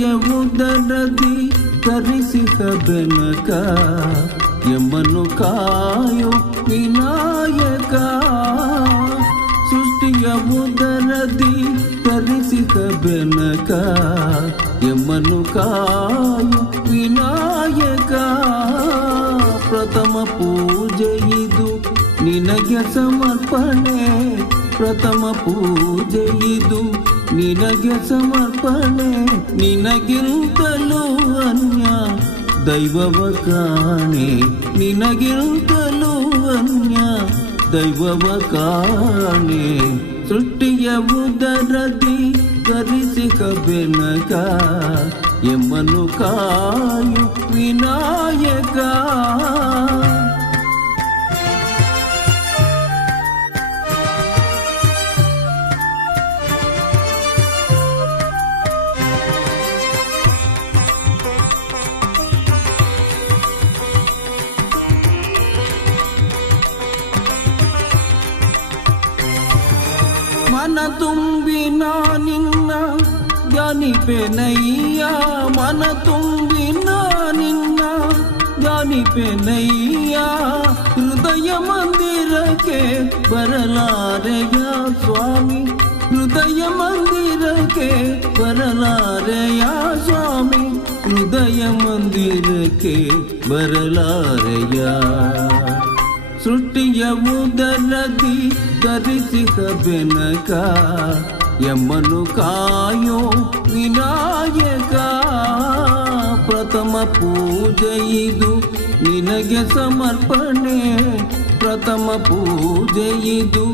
ಸೃಷ್ಟಿಯ ಉದರದಿ ಧರಿಸಿದ ಬೆನಕ ಯಮನು ಕಾಯೋ ವಿನಾಯಕ ಸೃಷ್ಟಿಯ ಉದರದಿ ಧರಿಸಿದ ಬೆನಕ ಯಮನು ಕಾಯೋ ವಿನಾಯಕ ಪ್ರಥಮ ಪೂಜೆ ಇದು ನಿನಗೆ ಸಮರ್ಪಣೆ ಪ್ರಥಮ ಪೂಜೆ ಇದು ನಿನಗೆ ಸಮರ್ಪಣೆ ನಿನಗಿಂತಲೂ ಅನ್ಯ ದೈವವ ಕಾಣೆ ನಿನಗಿಂತಲೂ ಅನ್ಯ ದೈವವ ಕಾಣೆ ಸೃಷ್ಟಿಯ ಉದರದಿ ಧರಿಸಿದ ಬೆನಕ ಯಮನು ಕಾಯು ವಿನಾಯಕ मन तुम्बी ना निन्न ಧ್ಯಾನಿಪೆನಯ್ಯ ಮನ ತುಂಬಿ ನಾ ನಿನ್ನ ಧ್ಯಾನಿಪೆನಯ್ಯ ಹೃದಯ ಮಂದಿರಕ್ಕೆ ಬರಲಾರೆಯ ಸ್ವಾಮಿ ಹೃದಯ ಮಂದಿರಕ್ಕೆ ಬರಲಾರೆಯ ಸ್ವಾಮಿ ಹೃದಯ ಮಂದಿರಕ್ಕೆ ಬರಲಾರೆಯ ಸೃಷ್ಟಿಯ ಉದರದಿ ಧರಿಸಿದ ಬೆನಕ ಯಮನು ಕಾಯೋ ವಿನಾಯಕ ಪ್ರಥಮ ಪೂಜೆ ಇದು ನಿನಗೆ ಸಮರ್ಪಣೆ ಪ್ರಥಮ ಪೂಜೆ ಇದು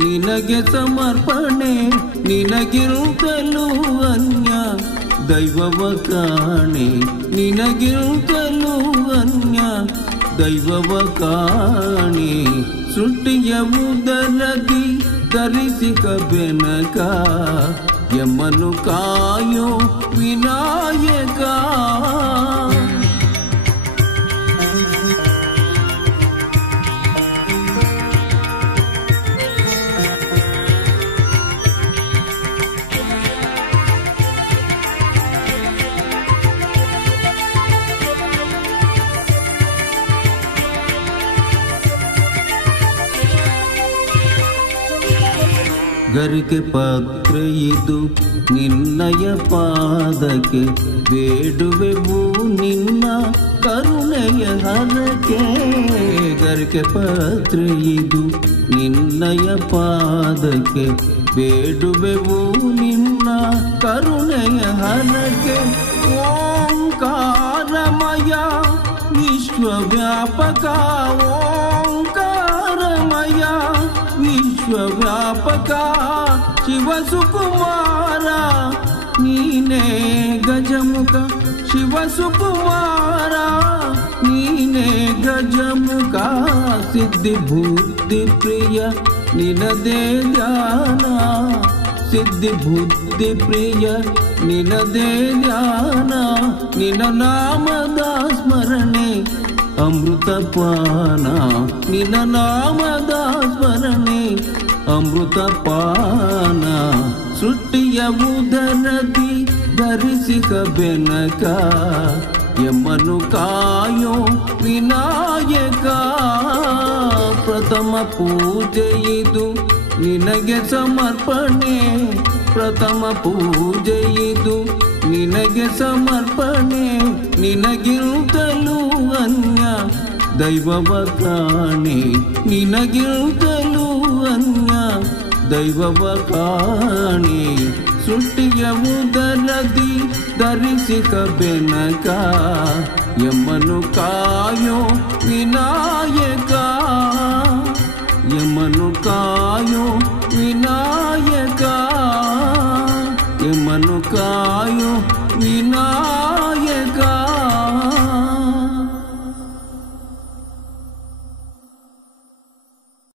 ನಿನಗೆ ಸಮರ್ಪಣೆ ನಿನಗಿರುತ್ತಲೂ ಅನ್ಯ ದೈವವ ಕಾಣೆ ನಿನಗಿರುತ್ತಲೂ ಅನ್ಯ ದೈವವ ಕಾಣೆ ಸೃಷ್ಟಿಯ ಉದರದಿ ಧರಿಸಿದ ಬೆನಕ ಯಮನು ಕಾಯೋ ವಿನಾಯಕ ಗರಿಕೆ ಪಾತ್ರೆ ಇದು ನಿನ್ನಯ ಪಾದಕ್ಕೆ ಬೇಡುವೆವು ನಿನ್ನ ಕರುಣೆಯ ಹರಕೆ ಗರಿಕೆ ಪಾತ್ರೆ ಇದು ನಿನ್ನಯ ಪಾದಕ್ಕೆ ಬೇಡುವೆವು ನಿನ್ನ ಕರುಣೆಯ ಹರಕೆ ಓಂಕಾರಮಯ ವಿಶ್ವವ್ಯಾಪಕ ಓಂಕಾರಮಯ ವಿಶ್ವವ್ಯಾಪಕ ಶಿವ ಸುಕುಮಾರ ನೀನೇ ಗಜಮುಖ ಶಿವ ಸುಕುಮಾರ ನೀನೇ ಗಜಮುಖ ಸಿದ್ಧಿ ಬುದ್ಧಿ ಪ್ರಿಯ ನಿನದೇ ಧ್ಯಾನ ಸಿದ್ಧಿ ಬುದ್ಧಿ ಪ್ರಿಯ ನಿನದೇ ಧ್ಯಾನ ನಿನ ನಾಮದ ಸ್ಮರಣೆ ಅಮೃತ ಪಾನ ನಿನ್ನ ನಾಮದ ಸ್ಮರಣೆ ಅಮೃತ ಪಾನ ಸೃಷ್ಟಿಯ ಉದರದಿ ಧರಿಸಿದ ಬೆನಕ ಯಮನು ಕಾಯೋ ವಿನಾಯಕ ಪ್ರಥಮ ಪೂಜೆ ಇದು ನಿನಗೆ ಸಮರ್ಪಣೆ ಪ್ರಥಮ ಪೂಜೆ ಇದು ನಿನಗೆ ಸಮರ್ಪಣೆ ನಿನಗಿರುತ್ತಲೂ ಅನ್ಯ ದೈವವ ಕಾಣೆ ನಿನಗಿರುತ್ತಲೂ ಅನ್ಯ ದೈವವ ಕಾಣೆ ಸೃಷ್ಟಿಯ ಉದರದಿ ಧರಿಸಿದ ಬೆನಕ ಯಮನು ಕಾಯೋ ವಿನಾಯಕ ಯಮನು ಕಾಯೋ ವಿನಾಯಕ ಯಮನು ಕಾಯೋ ವಿನಾಯಕ